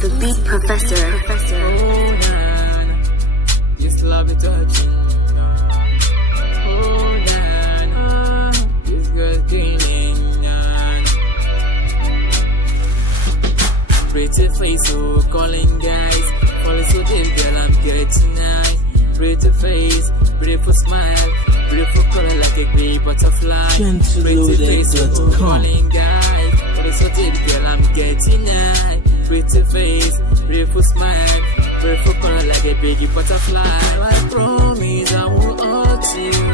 the beat professor. Oh, nah, this love is touching. Oh, nah, this girl killing. Pretty face, so calling guys. Follow so deep, girl, I'm getting nice. Pretty face, beautiful smile, beautiful color like a gray butterfly. Pretty face, so calling guys. Follow so deep, girl, I'm getting nice. Pretty face, beautiful smile, beautiful color like a baby butterfly. I promise I won't hurt you.